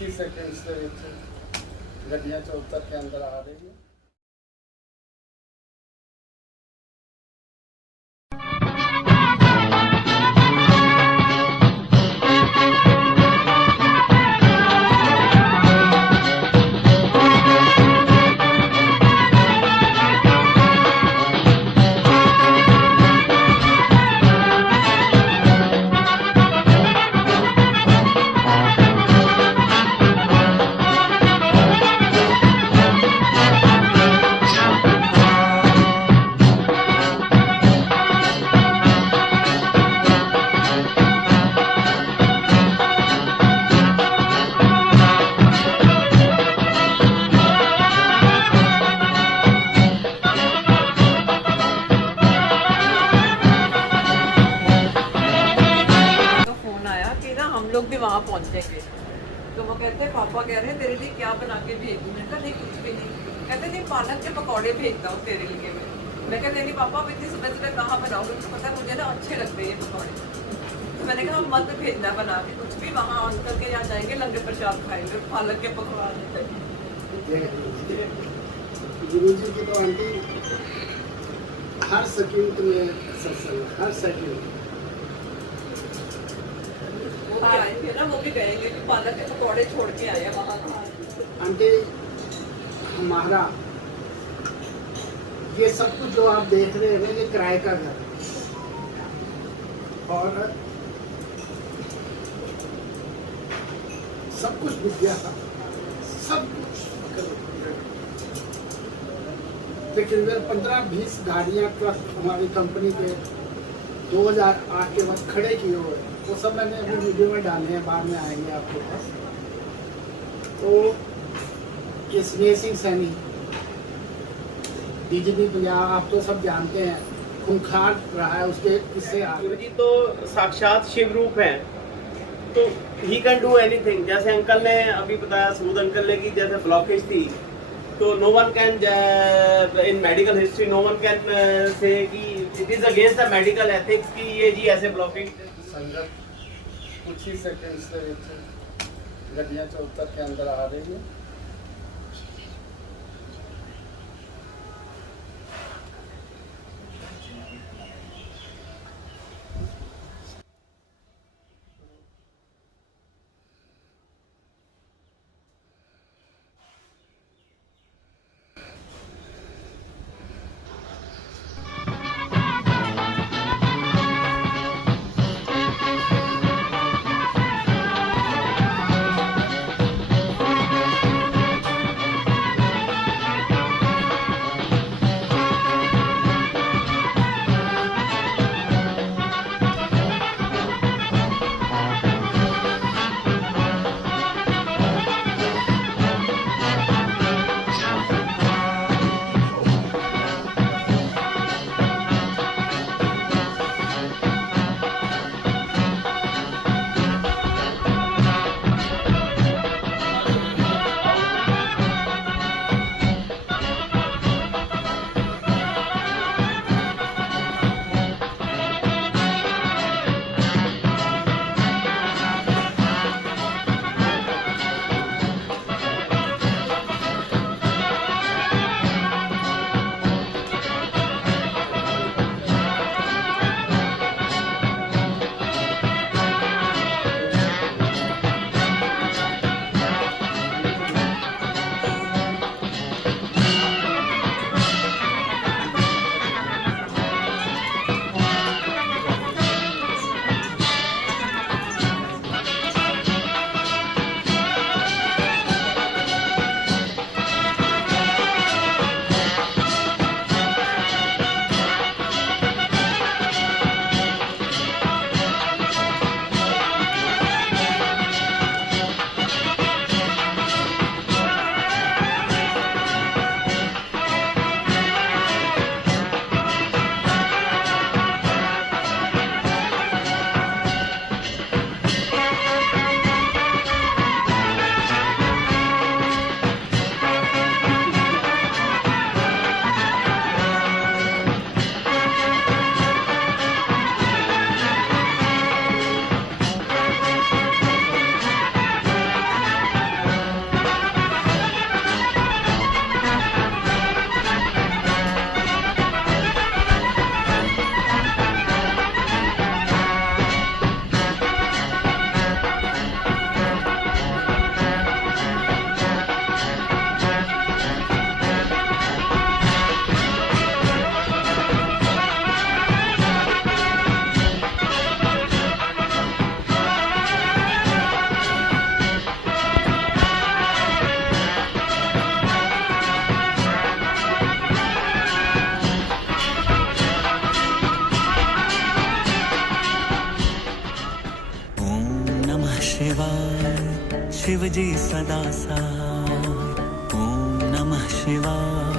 कुछ ही सेकंड से गड्डियाँ चौहत्तर के अंदर आ रही है। हम लोग भी वहाँ पहुँचेंगे। तो वो कहते हैं पापा कह रहे हैं तेरे लिए क्या बना के भेज दूँ। मैंने कहा नहीं कुछ भी नहीं। कहते नहीं पालक के पकौड़े भेजता हूँ तेरे लिए। मैं कहते नहीं पापा अब इतनी सुबह सुबह कहाँ बनाओगे, तो पता है मुझे ना अच्छे लगते हैं ये पकौड़े। तो मैंने कहा मत भेजना बना के कुछ भी, वहाँ अंकल के यहाँ जाएंगे लंगर प्रसाद खाएंगे पालक के पकौड़े। गुरु जी की तो आंटी हर सेकंड में सत्संग, हर सेकंड आएंगे ना, वो भी कहेंगे कि पालक के पकौड़े छोड़ के आए हैं वहाँ। आंटी हमारा ये सब कुछ जो आप देख रहे हैं ना, ये किराए का घर है। और सब कुछ विद्या का, सब कुछ। लेकिन 15-20 गाड़ियाँ ट्रक हमारी कंपनी के 2008 के वक्त खड़े किए हुए, वो सब मैंने अभी वीडियो में डाले हैं, बाद में आएंगे आपके पास। तो ये स्नेह सिंह सैनी डीजीपी पंजाब, आप तो सब जानते हैं, खूंखार रहा है, उसके किस्से गुरु जी तो साक्षात शिव रूप हैं, तो ही कैन डू एनीथिंग। जैसे अंकल ने अभी बताया, सूद अंकल ने की जैसे ब्लॉकेज थी, तो no one can in medical history no one can say कि it is against the medical ethics कि ये जी ऐसे ब्लॉकेज। संगत कुछ ही सेकंड से गड्डियाँ चौहत्तर के अंदर आ रही है। शिव जी सदा सहाय। ओम नमः शिवाय।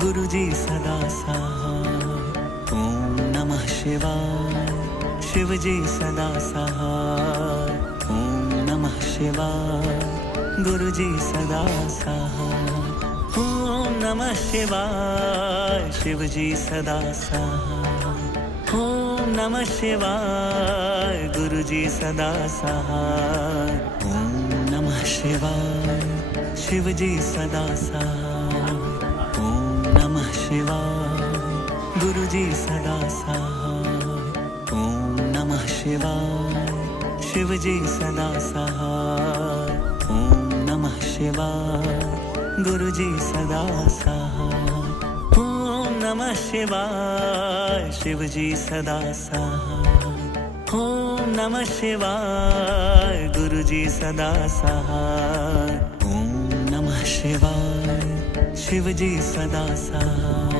गुरु जी सदा सहाय। ओम नमः शिवाय। शिव जी सदा सहाय। ओम नमः शिवाय। गुरु जी सदा सहाय। ओम नमः शिवाय। शिव जी सदा सहाय। ओम नमः शिवाय। गुरु जी सदा सहाय। ओम नमः शिवाय। शिव जी सदा सहाय। ओम नमः शिवाय। गुरु जी सदा सहाय। ओम नमः शिवाय। शिव जी सदा सहाय। ओम नमः शिवाय। गुरु जी सदा सहाय। ओम नमः शिवाय। शिव जी सदा सहाय। ओम नमः शिवाय। गुरु जी सदा सहाय। ओम नमः शिवाय। शिव जी सदा सहाय।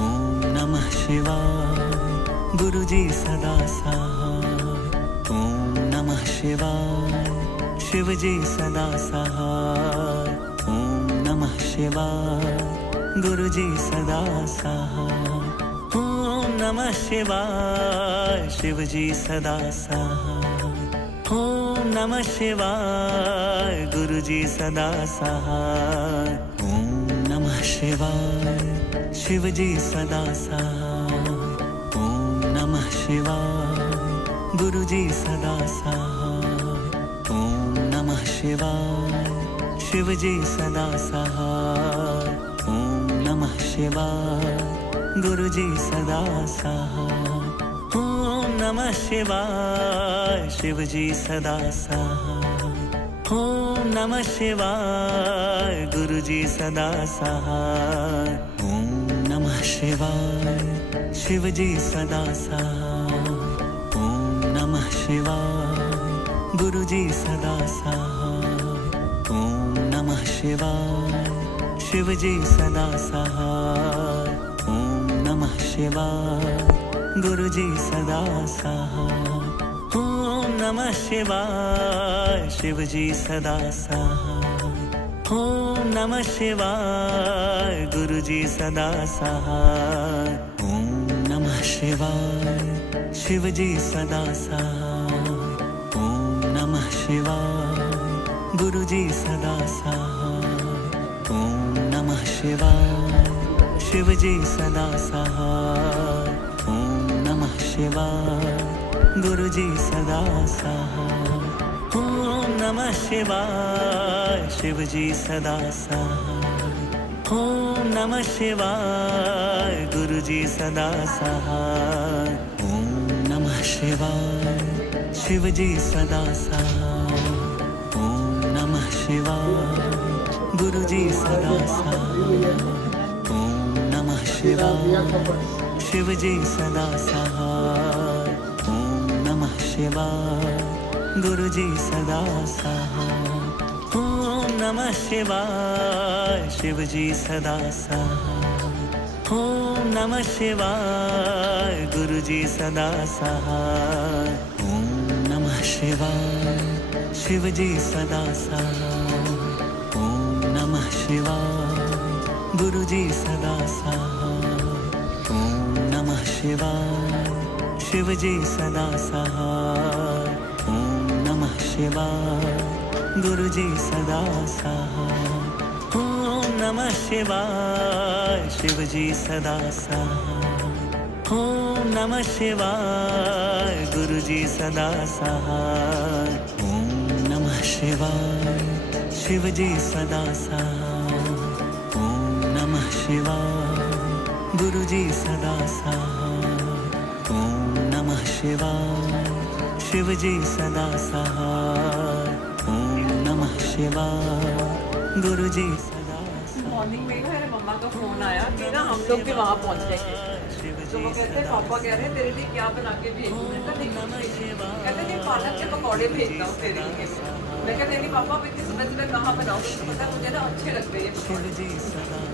ओम नमः शिवाय। गुरु जी सदा सहाय। ओम नमः शिवाय। शिव जी सदा सहाय। ओम नमः शिवाय। गुरु जी सदा सहाय। ओम नमः शिवाय। शिव जी सदा सहाय। ओम नमः शिवाय। गुरु जी सदा सहाय। ओम नमः शिवाय। शिव जी सदा सहाय। ओम नमः शिवाय। गुरु जी सदा सहाय। ओम नमः शिवाय। शिव जी सदा सहाय। ओम नमः शिवाय। गुरु जी सदा सहाय। ओम नमः शिवाय। शिव जी सदा सहाय। ओम नमः शिवाय। गुरु जी सदा सहाय। ओम नमः शिवाय। शिव जी सदा सहाय। ओम नमः शिवाय। गुरु जी सदा सहाय। ओम नमः शिवाय। शिव जी सदा सहाय। ओम नमः शिवाय। गुरु जी सदा सहाय। ओम नमः शिवाय। शिव जी सदा सहाय। ओम नमः शिवाय। गुरु जी सदा सहाय। ओम नमः शिवाय। शिव जी सदा सहाय। ओम नमः शिवाय। गुरु जी सदा सहाय। ओम नमः शिवाय। शिव जी सदा सहाय। ओम नमः शिवाय। गुरु जी सदा सहाय। ओम नमः शिवाय। शिव जी सदा सहाय। ओम नमः शिवाय। गुरु जी सदा सहाय। ओम नमः शिवाय। शिव जी सदा सहाय। ओम नमः शिवाय। गुरु जी सदा सहाय। ओम नमः शिवाय। शिव जी सदा सहाय। ओम नमः शिवाय। गुरु जी सदा सहाय। ओम नमः शिवाय। शिव जी सदा सहाय। ओम नमः शिवाय। गुरु जी सदा सहाय। ओम नमः शिवाय। शिव जी सदा सहाय। ओम नमः शिवाय। गुरु जी सदा सहाय। ओम नमः शिवाय। शिव जी सदा सहाय। ओम नमः शिवाय। गुरु जी सदा सहाय। ओम नमः शिवाय। शिव जी सदा सहाय। ओम नमः शिवाय। गुरु जी सदा सहाय। ओम नमः शिवाय। शिव जी सदा सहाय। ओम नमः शिवाय। गुरु जी सदा सहाय। ओम नमः शिवाय। शिव जी सदा सहाय। ओम नमः शिवाय। गुरु जी सदा सहाय। मॉर्निंग में मेरे मम्मा का फोन आया कि ना हम लोग भी वहाँ पहुँचेंगे। तो वो कहते हैं पापा कह रहे हैं तेरे लिए क्या बना के भेजूं। मैं कहा नहीं, कहते नहीं पालक के पकौड़े भेजता हूँ तेरे लिए। मैं कहते नहीं पापा अब इतनी सुबह सुबह कहाँ बनाऊंगी, तो पता है मुझे ना अच्छे लगते हैं ये पकौड़े।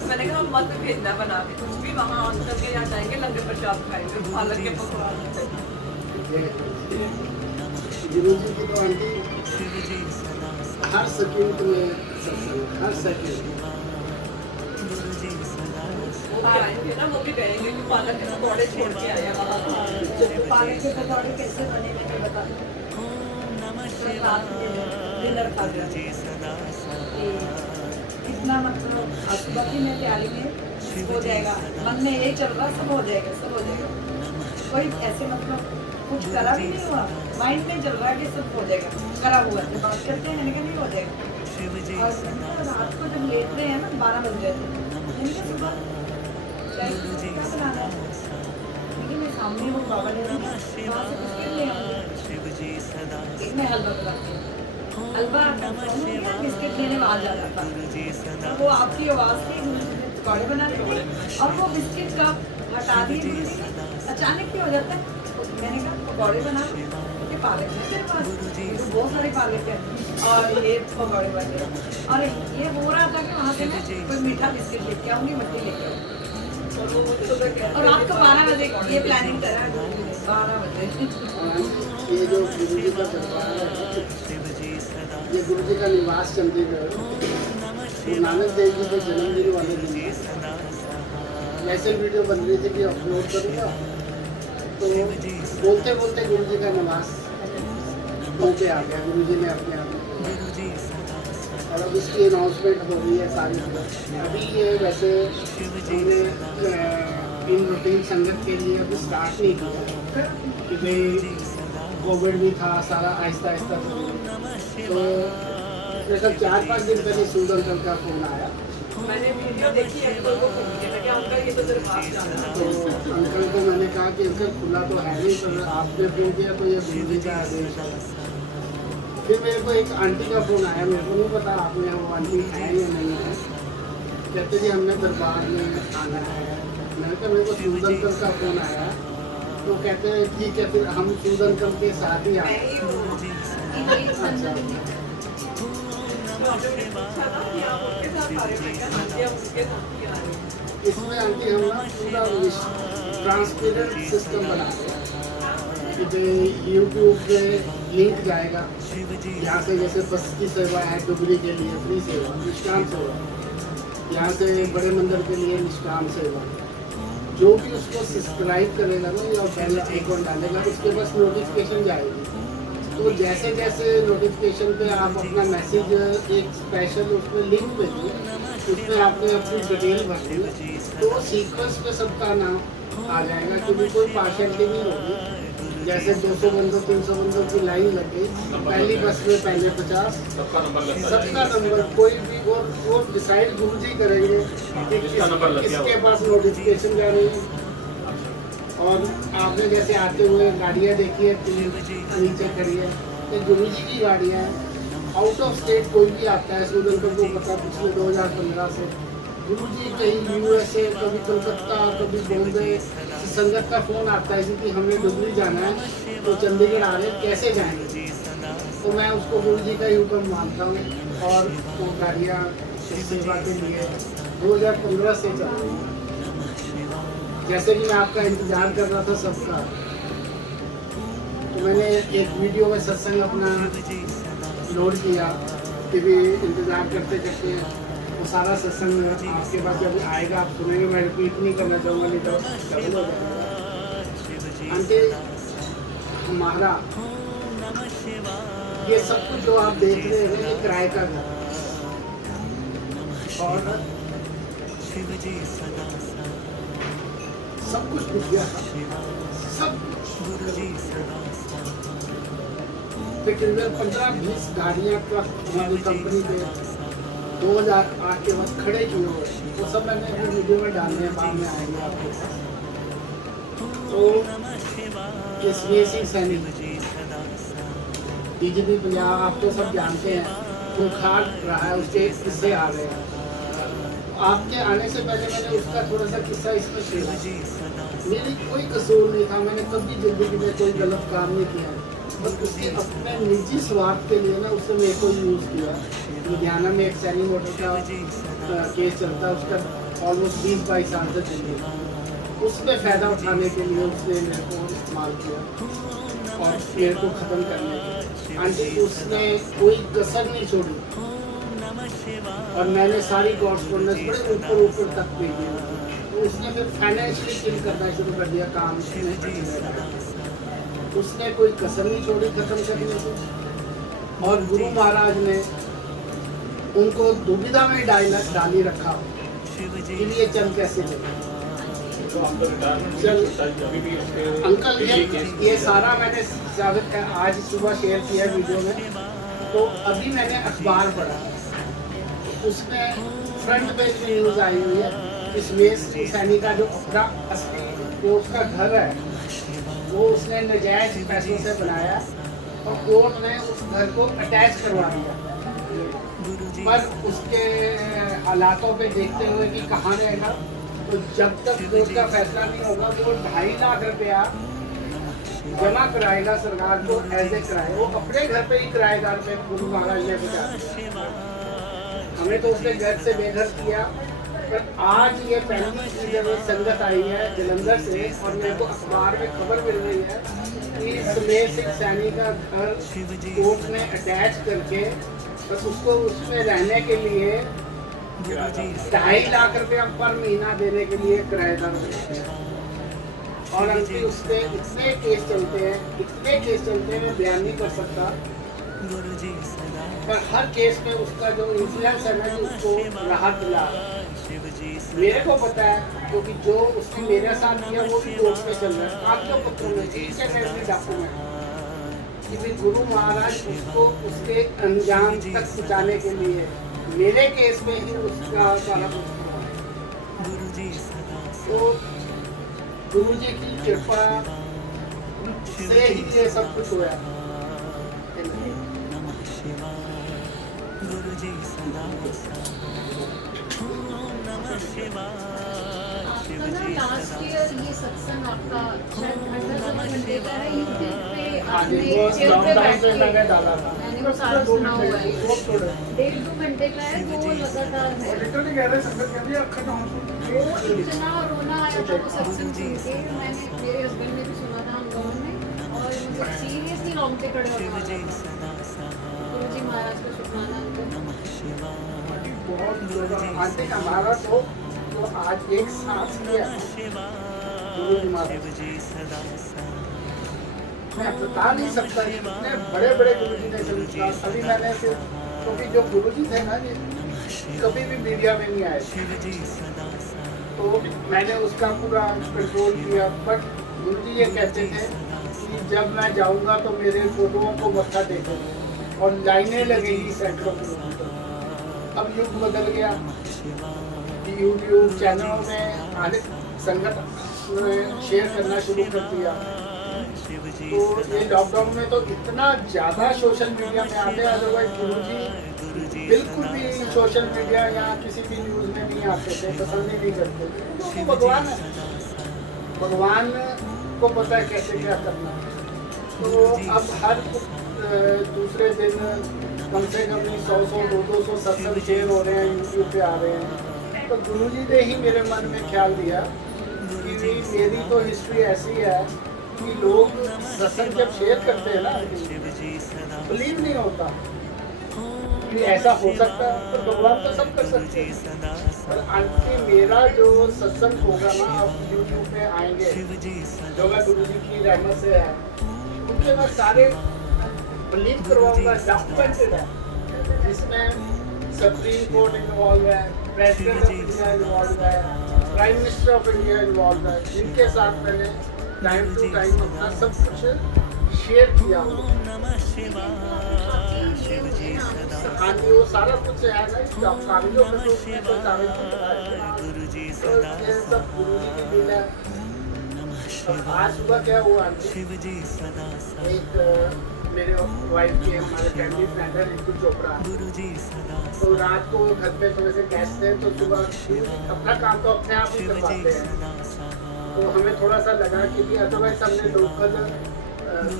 मैंने कहा मत भेजना बना के, कुछ भी वहाँ अंकल के यहाँ जाएंगे लंगर प्रसाद खाएंगे पालक के पकौड़े। गुरु जी की तो आंटी हर सेकंड में सत्संग, हर सेकंड। वो भी आएंगे ना, वो भी कहेंगे कि पालक के पकौड़े छोड़ के आए वहाँ। पालक के पकौड़े कैसे बने मैं बता दूँ। रात में डिनर खा रहे इतना मतलब सुबह की मैं तैयारी में हो जाएगा, मन में यही चल रहा सब हो जाएगा, सब हो जाएगा। कोई ऐसे मतलब कुछ करा भी नहीं हुआ, माइंड में चल रहा है कि सब हो जाएगा, करा हुआ है। बात करते हैं मैंने कहा नहीं हो जाएगा। और रात को जब लेट रहे हैं ना 12 बज रहे थे, मैंने कहा सुबह क्या बनाना है, लेकिन मैं सामने वो बाबा ले रहा वहाँ से कुछ ले आऊँगी। एक मैं हलवा बनाती हूँ, हलवा बिस्किट लेने वहाँ जा रहा था, वो आपकी आवाज़ थी पकौड़े बना रहे थे और वो बिस्किट का हटा दिए। अचानक क्या हो जाता है, मैंने कहा पकौड़े बना के पालक है तेरे पास, तो बहुत सारे पालक है और ये पकौड़े बन रहे। और ये हो रहा था कि वहाँ से मैं कोई मीठा बिस्किट लेके आऊँगी, मट्टी लेके आऊँगी। और रात को 12 बजे ये प्लानिंग करा है, 12 बजे। ये जो गुरु जी का दरबार है, ये गुरु जी का निवास चंडीगढ़, गुरु नानक देव जी के जन्मदिन वाले दिन ऐसे वीडियो बन रही थी कि अपलोड करूँगा, तो बोलते बोलते गुरु जी का निवास होके आ गया। गुरु जी ने अपने आप और अब इसकी अनाउंसमेंट हो रही है सारी। अभी ये वैसे हमने इन रूटीन संगत के लिए अभी स्टार्ट नहीं किया कि भाई कोविड भी था, सारा आहिस्ता आहिस्ता तो मेरे साथ 4-5 दिन पहले सूद अंकल का फोन आया। मैंने वीडियो देखी अंकल को फोन किया था कि अंकल ये तो तेरे पास जाना है। तो अंकल को मैंने कहा कि अंकल खुला तो है नहीं, पर आपने फोन किया तो ये गुरु जी का आदेश है। फिर मेरे को एक आंटी का फ़ोन आया, मेरे को नहीं पता आप में वो आंटी है या नहीं है। कहते जी हमने दरबार में आना है। मैंने कहा मेरे को सूद अंकल का फ़ोन आया, तो कहते हैं ठीक है फिर हम सूद अंकल के साथ ही आए। अच्छा इसमें आंटी हम ना पूरा ट्रांसपेरेंट सिस्टम बना दिया कि यूट्यूब पे लिंक जाएगा, यहाँ से जैसे बस की सेवा है डुगरी के लिए फ्री सेवा, निष्काम सेवा, यहाँ से बड़े मंदिर के लिए निष्काम सेवा, जो भी उसको सब्सक्राइब करेगा ना या बेल आइकन डालेगा उसके पास नोटिफिकेशन जाएगी। तो जैसे जैसे नोटिफिकेशन पे आप अपना मैसेज एक स्पेशल उसमें लिंक भेजिए, उसमें आपने अपनी डिटेल भरनी, तो सीक्वेंस पे सबका नाम आ जाएगा, क्योंकि कोई पार्शलिटी नहीं होगी। जैसे 200 बंदों 300 बंदों की लाइन लग गई, पहली बस में पहले 50, सबका नंबर कोई भी वो डिसाइड गुरु जी करेंगे कि किसके पास नोटिफिकेशन जा रही है। और आपने जैसे आते हुए गाड़ियाँ देखी है नीचे खड़ी है, तो गुरु जी की गाड़ियाँ हैं। आउट ऑफ स्टेट कोई भी आता है, सूरज को पता पिछले 2015 से गुरु जी कहीं USA, कभी कलकत्ता, कभी बॉम्बे संगत का फ़ोन आता है कि हमें डुगरी जाना है तो चंडीगढ़ आ रहे कैसे जाएंगे। तो मैं उसको गुरु जी का ही हुक्म मानता हूँ और वो गाड़ियाँ सेवा के लिए 2015 से चल रही हैं। जैसे कि मैं आपका इंतज़ार कर रहा था सबका, तो मैंने एक वीडियो में सत्संग अपना लोड किया कि भी इंतज़ार करते करते वो सारा सत्संग आपके पास जब आएगा आप सुनेंगे। मैं रिपीट नहीं करना चाहूँगा, नहीं तो डबल हो जाएगा। आंटी हमारा ये सब कुछ जो आप देख रहे हैं ये किराए का घर और सब कुछ बिक गया था, सब लेकिन 15-20 गाड़ियाँ ट्रक हमारी कंपनी पे 2008 के बाद खड़े किए हुए, वो सब मैंने अपने वीडियो में डालने हैं, बाद में आएंगे आपके पास। तो इसमें सैनिक DGP पंजाब आप तो सब जानते हैं, वो खाड़ रहा है, उसके किस्से आ रहे हैं। आपके आने से पहले मैंने उसका थोड़ा सा किस्सा इसमें शेयर, मेरी कोई कसूर नहीं था, मैंने कभी जिंदगी में कोई गलत काम नहीं किया, बस उसके अपने निजी स्वार्थ के लिए ना उसने मेरे को यूज़ किया। लुधियाना में एक सैनी मोटर का केस चलता है, उसका ऑलमोस्ट 20-22 साल तक जिंदगी, उसमें फ़ायदा उठाने के लिए उसने मेरे को इस्तेमाल किया और मेरे को ख़त्म करने के लिए। आंटी उसने कोई कसर नहीं छोड़ी और मैंने सारी कॉरस्पॉन्डेंस बड़े ऊपर तक भेजी। तो उसने फिर फाइनेंशियली चिल करना शुरू कर दिया काम उसने कोई कसर नहीं छोड़ी खत्म करने से। और गुरु महाराज ने उनको दुविधा में डाली रखा कि ये चल कैसे चले। अंकल ये सारा मैंने आज सुबह शेयर किया वीडियो में। तो अभी मैंने अखबार पढ़ा, उसमें फ्रंट पेज में न्यूज़ आई हुई है इसमें सैनी का जो अपना असली जो उसका घर है वो उसने नजायज पैसों से बनाया और कोर्ट ने उस घर को अटैच करवा दिया। पर उसके हालातों पे देखते हुए कि कहाँ रहेगा, तो जब तक कोर्ट का फैसला नहीं होगा तो वो 2.5 लाख रुपया जमा कराएगा सरकार को एज ए किराए। वो अपने घर पे ही किराएदार पे गुरु महाराज ने बचा दिया। हमें तो उसने घर से बेघर किया। पर आज ये पहली जब संगत आई है जलंधर से और मेरे को अखबार में खबर मिल रही है कि सुमेर सिंह सैनी का घर कोर्ट ने अटैच करके बस उसको उसमें रहने के लिए 2.5 लाख रुपया पर महीना देने के लिए किराएदार बने। और अंतिम उसके इतने केस चलते हैं मैं बयान नहीं कर सकता। पर हर केस में उसका जो इन्फ्लुएंस है ना उसको राहत दिला। मेरे को पता है क्योंकि जो उसने मेरे साथ किया वो भी कोर्ट में चल रहा है। कागजों पत्रों में ठीक है मेरे डॉक्यूमेंट कि भी गुरु महाराज उसको उसके अंजाम तक पहुँचाने के लिए मेरे केस में ही उसका सारा कुछ तो गुरु जी की कृपा से ही ये सब कुछ हुआ। आपका ना लास्ट ईयर ये सत्संग आपका शायद 18 घंटे का है, यूट्यूब पे आपने चेयर पे बैठ के मैंने वो सारा सुना हुआ है। 1.5-2 घंटे का है, वो लगातार है। वो इतना रोना आया था वो सत्संग सुन के। मैंने मेरे हस्बैंड ने भी सुना था हम दोनों ने और मुझे सीरियसली रोंगटे खड़े हो गए। गुरु जी महाराज का शुक्राना आंटी हमारा तो आज एक सांस लिया मैं बता नहीं सकता इतने बड़े बड़े गुरु जी ने संस्कार। अभी मैंने क्योंकि जो गुरु जी थे ना ये कभी भी मीडिया में नहीं आए तो मैंने उसका पूरा कंट्रोल किया। बट गुरु जी ये कहते थे कि जब मैं जाऊंगा तो मेरे फोटोओं को मत्था देखोगे और लाइनें लगेगी सैकड़ों किलोमीटर। अब युग बदल गया, यूट्यूब चैनलों में आने संगत शेयर करना शुरू कर दिया। तो ये लॉकडाउन में तो इतना ज़्यादा सोशल मीडिया में आते हैं। अदरवाइज गुरु जी बिल्कुल भी सोशल मीडिया या किसी भी न्यूज़ में नहीं आते थे, पसंद ही नहीं करते थे। तो भगवान है, भगवान को पता है कैसे क्या करना है। तो अब हर दूसरे दिन कम से कम 100-200 सत्संग शेयर हो रहे हैं, यूट्यूब पे आ रहे हैं। तो गुरु जी ने ही मेरे मन में ख्याल दिया कि मेरी तो हिस्ट्री ऐसी है कि लोग सत्संग जब शेयर करते हैं ना बिलीव नहीं होता कि ऐसा हो सकता है। तो भगवान तो सब कर सकते हैं। पर आंटी मेरा जो सत्संग होगा ना अब यूट्यूब पे आएंगे जो मैं गुरु जी की रहमत से है उनके मैं सारे बिलीव करवाऊंगा। डॉक्यूमेंटेड है जिसमें सुप्रीम कोर्ट इन्वॉल्व है, प्रेसिडेंट ऑफ इंडिया इन्वॉल्व है, prime minister of India involve है, जिनके साथ मैंने टाइम टू टाइम अपना सब कुछ शेयर किया। हाँ जी वो सारा कुछ है ना कागजों में तो उसमें तो कागज तो ये सब गुरु जी की देन है। आज सुबह क्या हुआ एक मेरे वाइफ के हमारे फैमिली फ्रेंड है रितु चोपड़ा। तो रात को घर पे थोड़े से गेस्ट थे तो सुबह अपना काम तो अपने आप ही करवाते हैं। तो हमें थोड़ा सा लगा कि अदरवाइज हमने लोकल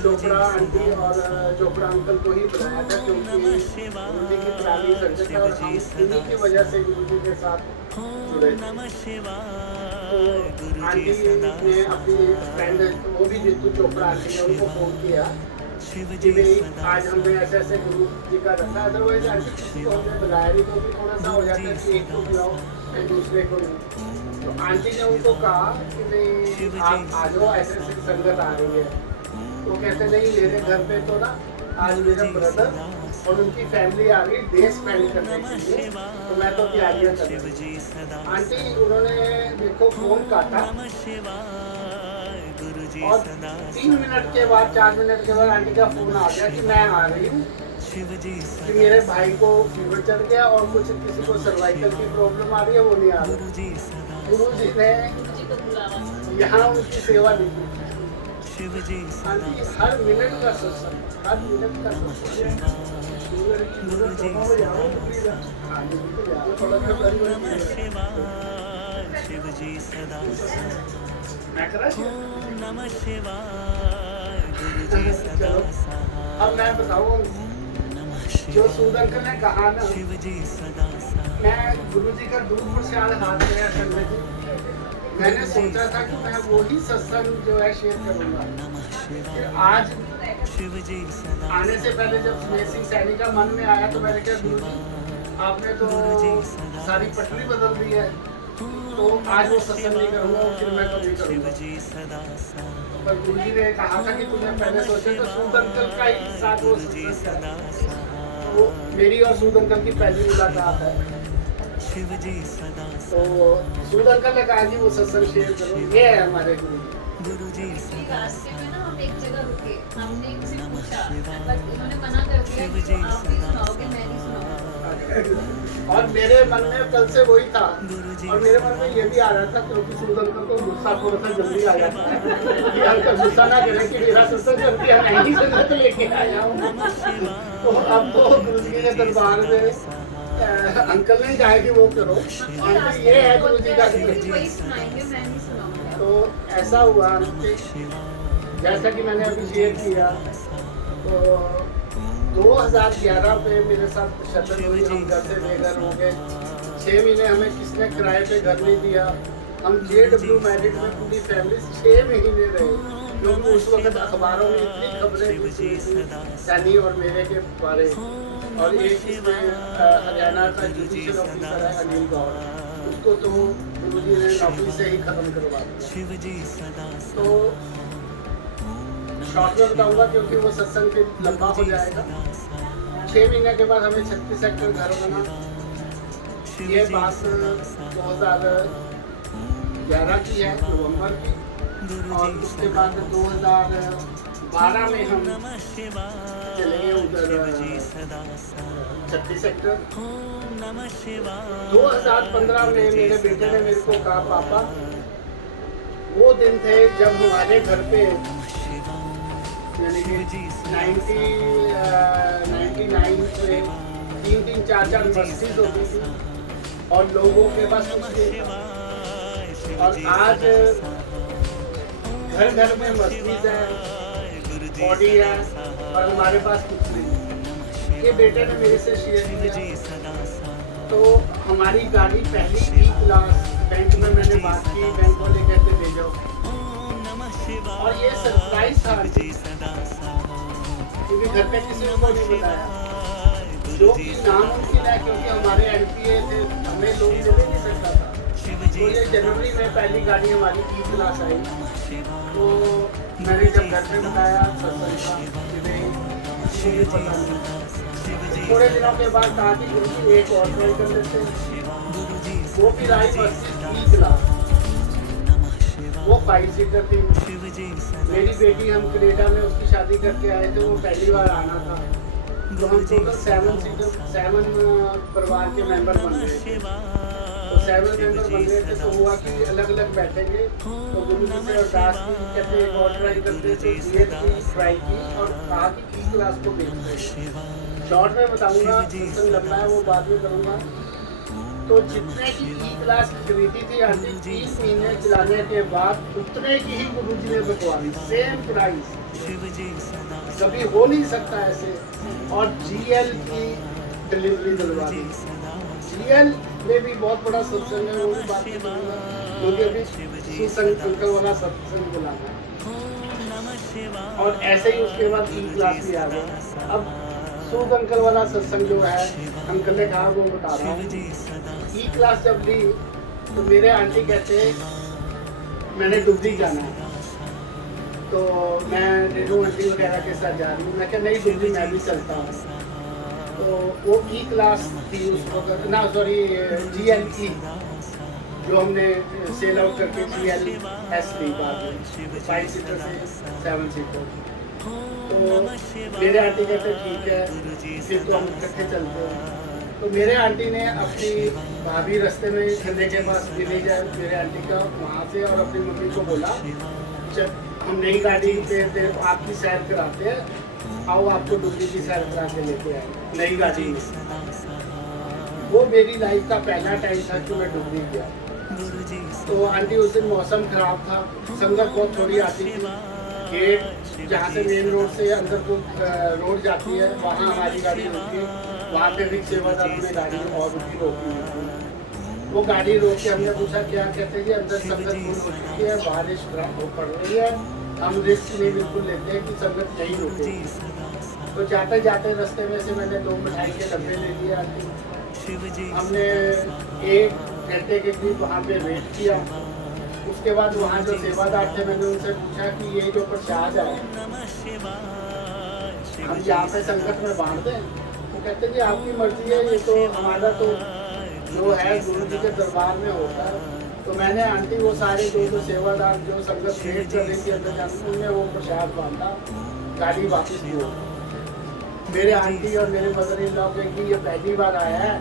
चोपड़ा आंटी और चोपड़ा अंकल को ही बुलाया था क्योंकि गुरु जी की पुरानी संगत है और हम इन्हीं की वजह से गुरु जी के साथ जुड़े थे। तो आंटी ने अपनी फ्रेंड वो भी रितु चोपड़ा आंटी ने उनको फ़ोन किया कि भाई आज हमने ऐसे ऐसे गुरु जी का रखा, अदरवाइज आंटी किसी को हमने बुलाया नहीं तो भी थोड़ा सा हो जाता है कि एक को बुलाओ फिर दूसरे को नहीं। तो आंटी ने उनको कहा कि नहीं आप आ जाओ, ऐसे ऐसे संगत आ रही है। तो कहते नहीं मेरे घर पे तो ना आज मेरा ब्रदर और उनकी फैमिली आ गई डे स्पेंड करने के लिए, तो मैं तो तैयारियां कर रही हूँ। आंटी उन्होंने देखो फोन काटा और 3 मिनट के बाद 4 मिनट के बाद आंटी का फोन आ गया कि मैं आ रही हूँ, कि मेरे भाई को फीवर चढ़ गया और कुछ किसी को सर्वाइकल की प्रॉब्लम आ रही है, वो नहीं आ रही। गुरु जी ने यहाँ उनकी सेवा ली थी। आंटी हर मिनट का सत्संग, हर मिनट का सत्संग। अब मैं बताऊँ जो सूद अंकल ने कहा ना, मैं गुरु जी का दूध प्रसाद हाथ में असल में जी मैंने सोचा था कि मैं वही सत्संग जो है शेयर करूँगा। फिर आज आने से पहले जब सुमेश सिंह सैनी का मन में आया तो मैंने कहा गुरु जी आपने तो सारी पटरी बदल दी है, तो आज वो सत्संग नहीं करूँगा और फिर मैं कभी करूँगा। पर गुरु जी ने कहा था कि तुमने पहले सोचा तो सूद अंकल का ही साथ वो सत्संग है। तो मेरी और सूद अंकल की पहली मुलाकात है। तो सूद अंकल ने कहा कि वो सत्संग शेयर करो, ये है हमारे गुरु जी। रास्ते में ना हम एक जगह रुके, हमने इनसे पूछा बट उन्होंने मना कर दिया कि आप ही सुनाओगे, मैं नहीं सुनाऊंगा। और मेरे मन में कल से वही था और मेरे मन में ये भी आ रहा था क्योंकि सूद अंकल को गुस्सा थोड़ा सा जल्दी आ जाता है कि अंकल गुस्सा ना करें कि मेरा सत्संग जल्दी है, मैं ही संगत लेके आया हूँ। तो अब तो गुरु जी के दरबार में अंकल ने कहा कि वो करो, और ये है गुरु जी का वही सुनाएंगे, मैं नहीं सुनाऊंगा। तो ऐसा हुआ जैसा कि मैंने अभी शेयर किया। तो 2011 पे मेरे साथ शरण हुई, हम घर से बेघर हो गए। 6 महीने हमें किसने किराए पे घर नहीं दिया। हम JW मैरिड में पूरी फैमिली 6 महीने रहे, क्योंकि उस वक्त अखबारों में इतनी खबरें थी सैनी और मेरे के बारे। और एक इसमें हरियाणा का जुडिशियल ऑफिसर है अनिल गौर, उसको तो गुरु जी ने नौकरी से ही खत्म करवा दिया। तो शॉर्ट में बताऊंगा क्योंकि वो सत्संग फिर लंबा हो जाएगा। 6 महीने के बाद हमें 36 सेक्टर घर बना। ये बात 2011 की है, नवंबर की। और उसके बाद 2012 में हम चले गए उधर 36 सेक्टर। 2015 में मेरे बेटे ने मेरे को कहा पापा वो दिन थे जब हमारे घर पे यानी कि 99 से 3-3, 4-4 मस्जिद होती थी और लोगों के पास कुछ नहीं था। और आज घर घर में मस्जिद है, बॉडी है और हमारे पास कुछ नहीं। ये बेटे ने मेरे से शेयर किया। तो हमारी गाड़ी पहली E-क्लास बैंक में मैंने बात की, बैंक वाले कहते ले जाओ। और ये सरप्राइज था क्योंकि घर पे किसी को नहीं बताया, जो कि नामुमकिन है क्योंकि हमारे NPA थे, हमें लोग मिल नहीं सकता था। तो ये जनवरी में पहली गाड़ी हमारी E-क्लास आई। तो मैंने जब घर में बताया सत्संग का, थोड़े दिनों के बाद कहा कि गुरु जी एक और ट्राई कर लेते हैं। वो फिर आई मस्जिद E-क्लास, वो 5 सीटर थी। मेरी बेटी हम कनेडा में उसकी शादी करके आए थे, वो पहली बार आना था। तो हम टोटल 7 सीटर 7 परिवार के मेंबर बन गए थे। तो 7 मेंबर बन गए थे तो हुआ कि अलग अलग बैठेंगे। तो गुरु जी से अरदास की, कहते एक और ट्राई करते थे, ट्राई की और कहा कि E-क्लास को देखते। शॉर्ट में बताऊंगा, सत्संग लंबा है वो बाद में करूँगा। तो जितने की E-क्लास खरीदी थी आंटी 3 महीने चलाने के बाद उतने की ही गुरु जी ने बिकवा दी, सेम प्राइस। कभी हो नहीं सकता ऐसे। और GL की डिलीवरी दिलवा दी। GL में भी बहुत बड़ा सत्संग है, वो भी बात करूँगा क्योंकि अभी सुसंग अंकल वाला सत्संग बुलाना है। और ऐसे ही उसके बाद ई क्लास भी आ गया। अब सूद अंकल वाला सत्संग जो है अंकल ने कहा वो बता रहा हूँ। ई क्लास जब ली तो मेरे आंटी कहते मैंने डुबरी जाना है, तो मैं रेणु आंटी वगैरह के साथ जा रही हूँ। मैं क्या नहीं डुबरी मैं भी चलता हूँ। तो वो ई क्लास थी उस वक्त ना, सॉरी GLE जो हमने सेल आउट करके GLS ली बाद में 5 सीटर से 7 सीटर। तो मेरे आंटी कहते ठीक है फिर तो हम इकट्ठे चलते हैं। तो मेरे आंटी ने अपनी भाभी रास्ते में खंडे के पास विलेज है मेरे आंटी का, वहाँ से और अपनी मम्मी को बोला जब हम नई गाड़ी पे आपकी सैर कराते हैं, आओ आपको डुबरी की सैर करा के लेके आए नई गाड़ी में। वो मेरी लाइफ का पहला टाइम था कि मैं डुबरी गया। तो आंटी उस दिन मौसम खराब था, संगत बहुत थोड़ी आती थी। गेट जहाँ से मेन रोड से अंदर को रोड जाती है वहाँ हमारी गाड़ी रुकी, वहाँ पे भी सेवादार ने गाड़ी और रुकी रोकी। वो गाड़ी रोक के हमने पूछा क्या, कहते जी अंदर संगत फुल हो चुकी है, बारिश पड़ रही है, हम रिस्क नहीं बिल्कुल लेते हैं कि संगत नहीं रुकेगी। तो जाते जाते रास्ते में से मैंने 2 मिठाई के डब्बे ले लिए आंटी। हमने 1 घंटे के करीब वहाँ पे वेट किया। उसके बाद वहाँ जो सेवादार थे मैंने उनसे पूछा कि ये जो प्रसाद है हम यहाँ पे संगत में बांट दें? तो कहते जी आपकी मर्जी है, ये तो हमारा तो जो है गुरु जी के दरबार में होता है। तो मैंने आंटी वो सारे जो सेवादार जो संगत वेट कर रही थी अंदर जाने, उनमें वो प्रसाद बांटा, गाड़ी वापस ली। मेरे आंटी और मेरे मदर इन लॉ के कि ये पहली बार आया है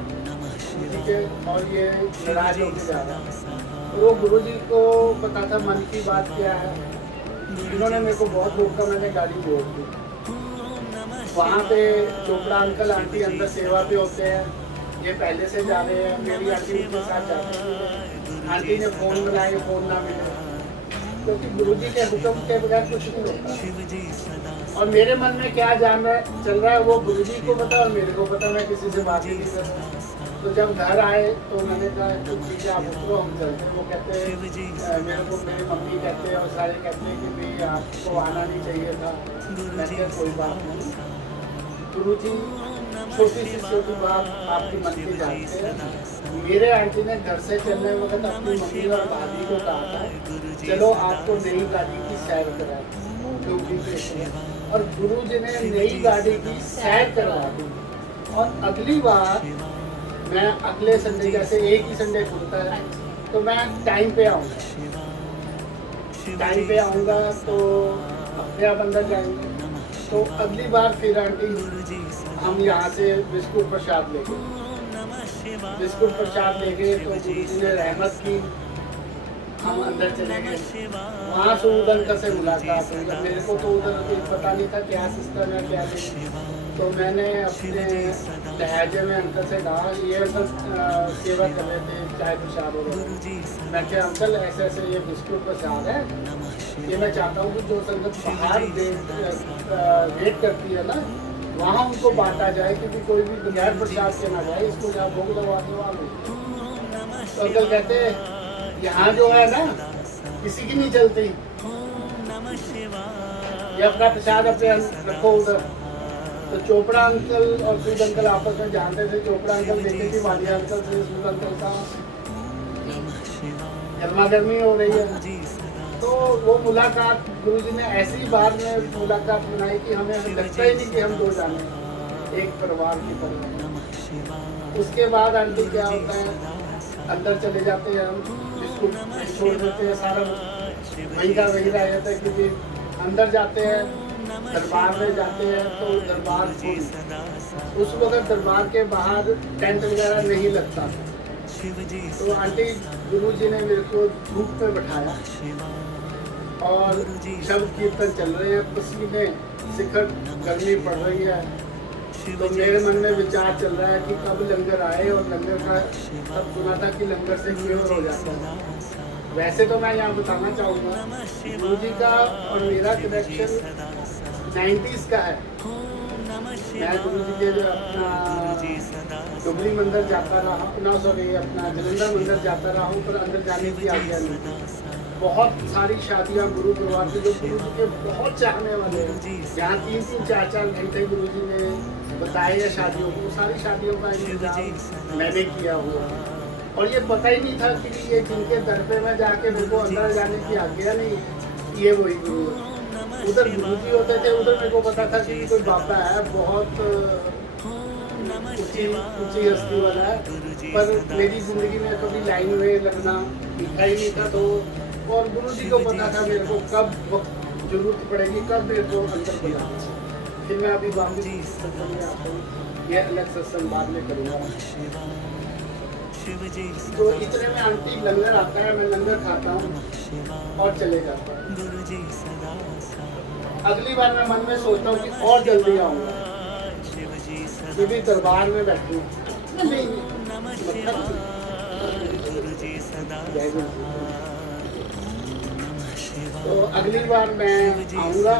गुरु के और ये नाराज होकर जा रहा है। तो वो गुरु जी को पता था मन की बात क्या है, इन्होंने मेरे को बहुत रोका, मैंने गाड़ी जोड़ दी। वहाँ पे चोपड़ा अंकल आंटी अंदर सेवा पे होते हैं, ये पहले से जा रहे हैं, मेरी आंटी उनके साथ जाती है। आंटी ने फ़ोन बनाए, फ़ोन ना मिले, क्योंकि गुरु जी के हुक्म के बगैर कुछ नहीं होता। और मेरे मन में क्या चल रहा है वो गुरु जी को पता और मेरे को पता, मैं किसी से बात ही नहीं करता। तो जब घर आए तो मैंने कहा तो ठीक है आप उतरो हम चलते हैं। वो कहते हैं मेरे को मेरी मम्मी कहते हैं और सारे कहते हैं कि भाई आपको आना नहीं चाहिए था। मैं कहा कोई बात नहीं, गुरु जी छोटी सी छोटी बात आपकी मन की जानते हैं। मेरे आंटी ने घर से चलने वक्त अपनी मम्मी और भाभी को कहा था चलो आपको नई गाड़ी की सैर कराए, और गुरु जी ने नई गाड़ी की सैर करवा दी। और अगली बार मैं अगले संडे, जैसे एक ही संडे खुलता है तो मैं टाइम पे आऊँगा, टाइम पे आऊँगा तो अपने आप अंदर जाएंगे। तो अगली बार फिर आंटी हम यहाँ से बिस्कुट प्रसाद लेंगे, बिस्कुट प्रसाद लेंगे तो गुरु जी ने रहमत की, हम अंदर चले गए। वहाँ से उधर से मुलाकात हुई। मेरे को तो उधर पता नहीं था क्या सिस्टम है क्या नहीं, तो मैंने अपने लहजे में अंकल से कहा ये सब सेवा कर रहे थे चाय प्रसाद वगैरह। मैं क्या अंकल ऐसे ऐसे ये बिस्कुट प्रसाद है, ये मैं चाहता हूँ कि जो संगत बाहर वेट करती है ना वहाँ उनको बांटा जाए, क्योंकि कोई भी बगैर प्रसाद के ना जाए, इसको जहाँ भोग लगा दो आप। तो अंकल कहते यहाँ जो है ना किसी की नहीं चलती, ये अपना प्रसाद अपने रखो उधर। तो चोपड़ा अंकल और सूद अंकल आपस में जानते थे। चोपड़ा अंकल देखते थे वालिया अंकल से सूद अंकल का गर्मा गर्मी हो रही है, तो वो मुलाकात गुरु जी ने ऐसी बार में मुलाकात बनाई कि हमें लगता ही नहीं कि हम 2 जाने एक परिवार की तरह। उसके बाद आंटी क्या होता है अंदर चले जाते हैं, हम बिस्कुट छोड़ देते हैं, सारा वहीं का वहीं रह जाता है। क्योंकि अंदर जाते हैं दरबार में जाते हैं तो दरबार फुल, उस वक्त दरबार के बाहर टेंट वगैरह नहीं लगता। तो आंटी गुरु जी ने मेरे को धूप पे बैठाया और शब्द कीर्तन चल रहे हैं, पसीने शिखर गर्मी पड़ रही है। तो मेरे मन में विचार चल रहा है कि कब लंगर आए, और लंगर का तब सुना था कि लंगर से क्योर हो जाता है। वैसे तो मैं यहाँ बताना चाहूँगा गुरु जी का और मेरा कनेक्शन 90s का है। मैं गुरु जी के अपना डुबरी मंदिर जाता रहा, अपना जलंधर मंदिर जाता रहा हूँ, पर अंदर जाने की आज्ञा नहीं थी। बहुत सारी शादियां गुरु परिवार के जो गुरु जी के बहुत चाहने वाले हैं, यहाँ 3-3, 4-4 घंटे गुरु जी ने बताए हैं शादियों को, सारी शादियों का इंतजाम मैंने किया हुआ है। और ये पता ही नहीं था कि ये जिनके दर पे मैं जाके मेरे को अंदर जाने की आज्ञा नहीं, ये वही गुरु है। उधर गुरु जी होते थे, उधर मेरे को पता था कि कोई बाबा है बहुत ऊंची हस्ती वाला है, पर मेरी जिंदगी में कभी लाइन में लगना दिखा ही नहीं था। तो और गुरु जी को पता था मेरे को कब वक्त जरूरत पड़ेगी, कब मेरे को अंदर बुलाना। फिर मैं अभी वापस सत्संग में आता हूँ, ये अलग सत्संग बाद में करूँगा। तो इतने में आंटी लंगर आता है, मैं लंगर खाता हूँ और चले जाता हूँ। अगली बार मैं मन में सोचता हूँ कि और जल्दी आऊँगा, क्योंकि दरबार में बैठूँ नहीं। तो अगली बार मैं आऊँगा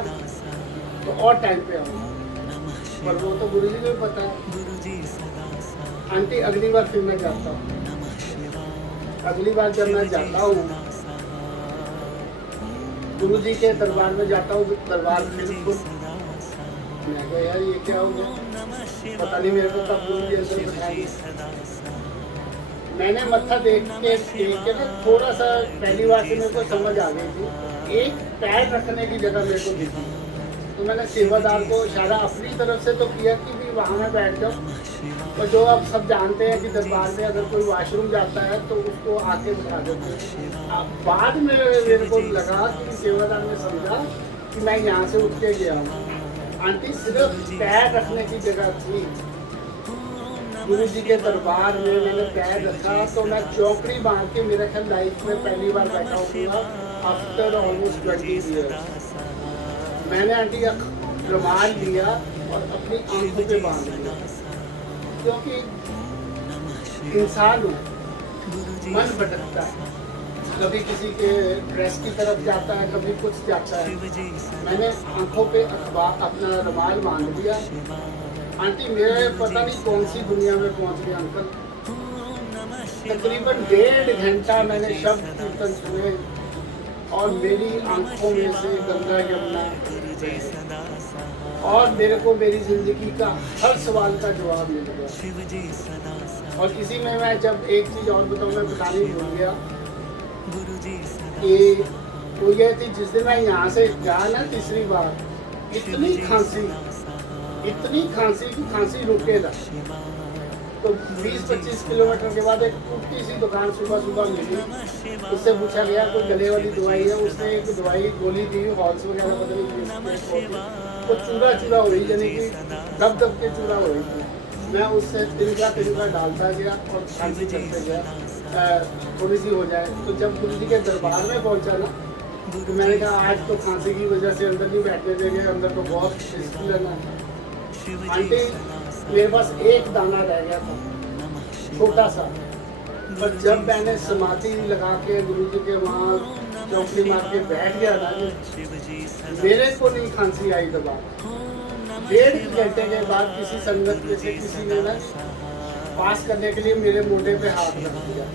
तो और टाइम पे आऊँगा, पर वो तो गुरु जी को भी पता है। आंटी अगली बार फिर मैं जाता हूँ। अगली बार जब मैं जाता हूँ गुरु जी के दरबार में जाता हूँ, दरबार बिल्कुल, मैं कहा यार ये क्या हो गया, पता नहीं मेरे को कब गुरु जी अंदर बैठाएंगे। मैंने मत्था देख के ना थोड़ा सा पहली बार से मेरे को समझ आ गई थी, एक पैर रखने की जगह मेरे को दिखी। तो मैंने सेवादार को इशारा अपनी तरफ से तो किया कि भी वहाँ में बैठ जाओ, और जो आप सब जानते हैं कि दरबार में अगर कोई वॉशरूम जाता है तो उसको आके बिठा देते हैं। बाद में मेरे को लगा कि सेवादार ने समझा कि मैं यहाँ से उठ के गया हूँ। आंटी सिर्फ पैर रखने की जगह थी। गुरु जी के दरबार में मैंने पैर रखा तो मैं चौकड़ी बांध के, मेरे ख्याल लाइफ में पहली बार बैठा हूँ आफ्टर ऑलमोस्ट 20 ईयर्स। मैंने आंटी का रुमाल लिया और अपनी आंखों पे बांध लिया, क्योंकि इंसान मन भटकता है, कभी किसी के ड्रेस की तरफ जाता है, कभी कुछ जाता है। मैंने आंखों पे अखबार अपना रुमाल बांध दिया। आंटी मेरे पता नहीं कौन सी दुनिया में पहुंच गया अंकल। तकरीबन 1.5 घंटा मैंने शब्द कीर्तन सुने और मेरी आंखों में से गंगा यमुना, और मेरे को मेरी जिंदगी का हर सवाल का जवाब मिल गया। और इसी में मैं जब एक चीज और बताऊँ, मैं बताने भूल गया कि वो ये थी, जिस दिन मैं यहाँ से गया ना तीसरी बार, इतनी खांसी की खांसी रुके ना। तो 20-25 किलोमीटर के बाद एक टूटी सी दुकान सुबह मिली, उससे पूछा गया कोई गले वाली दवाई है, उसने एक दवाई गोली दी, हॉल्स वगैरह बदली, तो चूरा हो रही, यानी कि दब के चूरा हो रही थी। मैं उससे तिनका डालता गया और खांसी करते गया थोड़ी सी हो जाए। तो जब गुरु जी के दरबार में पहुंचा ना, तो मैंने कहा आज तो खांसी की वजह से अंदर नहीं बैठने देंगे, अंदर तो बहुत डिसिप्लिन है। आंटी मेरे पास एक दाना रह गया था, छोटा सा, पर जब मैंने समाधि लगा के गुरु जी के वहाँ चौकड़ी मार के बैठ गया ना, मेरे को नहीं खांसी आई दबा। 1.5 घंटे के बाद किसी संगत में से किसी ने ना पास करने के लिए मेरे मोढे पे हाथ रख दिया,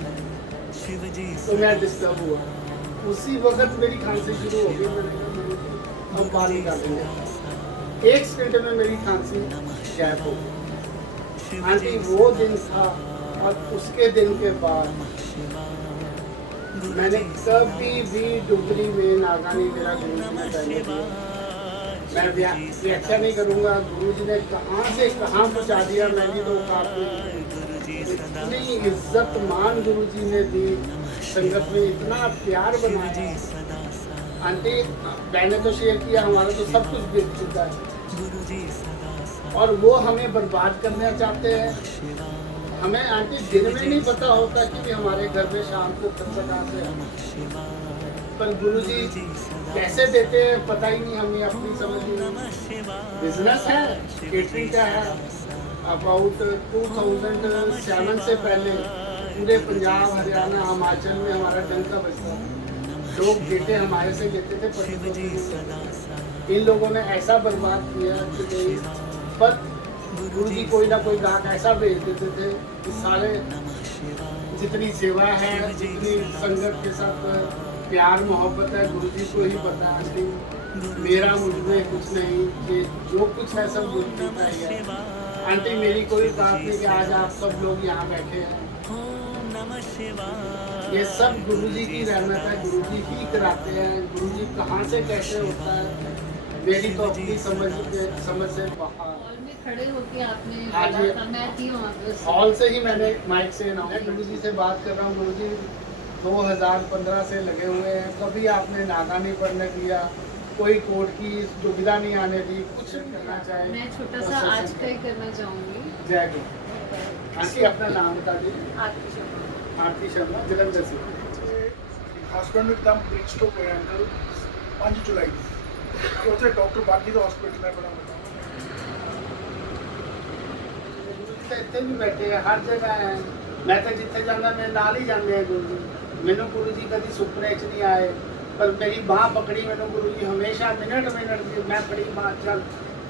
तो मैं डिस्टर्ब हुआ। उसी वक्त मेरी खांसी शुरू हो गई। मैंने कहा अब बाहर निकालेंगे। 1 सेकंड में मेरी खांसी गायब हो गई। आंटी वो दिन था, और उसके दिन के बाद मैंने कभी भी डुगरी में नागा नहीं मेरा गुरु जी ने पहले दिया। मैं व्याख्या नहीं करूँगा गुरु जी ने कहाँ से कहाँ पहुँचा दिया, मैंने तो काफी इतनी इज्जत मान गुरु जी ने दी, संगत में इतना प्यार बनाया। आंटी मैंने तो शेयर किया, हमारा तो सब कुछ बीत चुका है और वो हमें बर्बाद करना चाहते हैं। हमें आंटी दिन में नहीं पता होता कि भी हमारे घर में शाम को खर्चा कहाँ से है, पर गुरुजी कैसे देते हैं पता ही नहीं, हमें अपनी समझ में। बिजनेस है, केटरिंग का है। अबाउट 2007 से पहले पूरे पंजाब, हरियाणा, हिमाचल में हमारा दिन का बचता था। लोग बेटे हमारे से लेते थे, पर इन लोगों ने ऐसा बर्बाद किया कि पर गुरुजी कोई ना कोई गाहक ऐसा भेज देते थे कि सारे जितनी सेवा है, जितनी संगत के साथ प्यार मोहब्बत है गुरु जी को ही पता है आंटी। मेरा मुझ में कुछ नहीं, कि जो कुछ है सब गुरु जी का ही है। आंटी मेरी कोई बात नहीं कि आज आप सब लोग यहाँ बैठे हैं, ये सब गुरु जी की रहमत है, गुरु जी ही कराते हैं। गुरु जी कहाँ से कैसे होता है मेरी तो अपनी समझ से बाहर। हॉल में खड़े होके आपने हाँ जी। बोला था, मैं थी वहाँ पे उस हॉल से ही मैंने माइक से अनाउंस, गुरु जी से बात कर रहा हूँ। गुरु जी 2015 से लगे हुए हैं, कभी आपने नागा नहीं पढ़ने दिया, कोई कोर्ट की दुविधा नहीं आने दी, कुछ नहीं करना चाहे। मैं छोटा सा आज का ही करना चाहूँगी। जय गुरु। आंटी अपना नाम बता दीजिए। आरती शर्मा, जलंधर से। हस्बैंड ਨੂੰ ਇੱਕਦਮ ਬ੍ਰਿਜ ਤੋਂ ਹੋਇਆ ਅੰਕਲ 5 ਜੁਲਾਈ ਤੇ ਉੱਥੇ ਡਾਕਟਰ ਬਾਗੀ ਦਾ ਹਸਪੀਟਲ ਹੈ ਬੜਾ ਵੱਡਾ। गुरु जी तो इतने भी बैठे हैं, हर जगह है। मैं तो जिथे जाना मेरे नाल ही जाते हैं गुरु जी। मैनू गुरु जी कभी सुपने च नहीं आए, पर मेरी बाह पकड़ी मैनू गुरु जी हमेशा मिनट की मैं पड़ी बाह, चल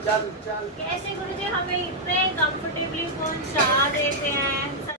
चल चल। कैसे गुरुजी हमें इतने कंफर्टेबली पहुंचा देते हैं,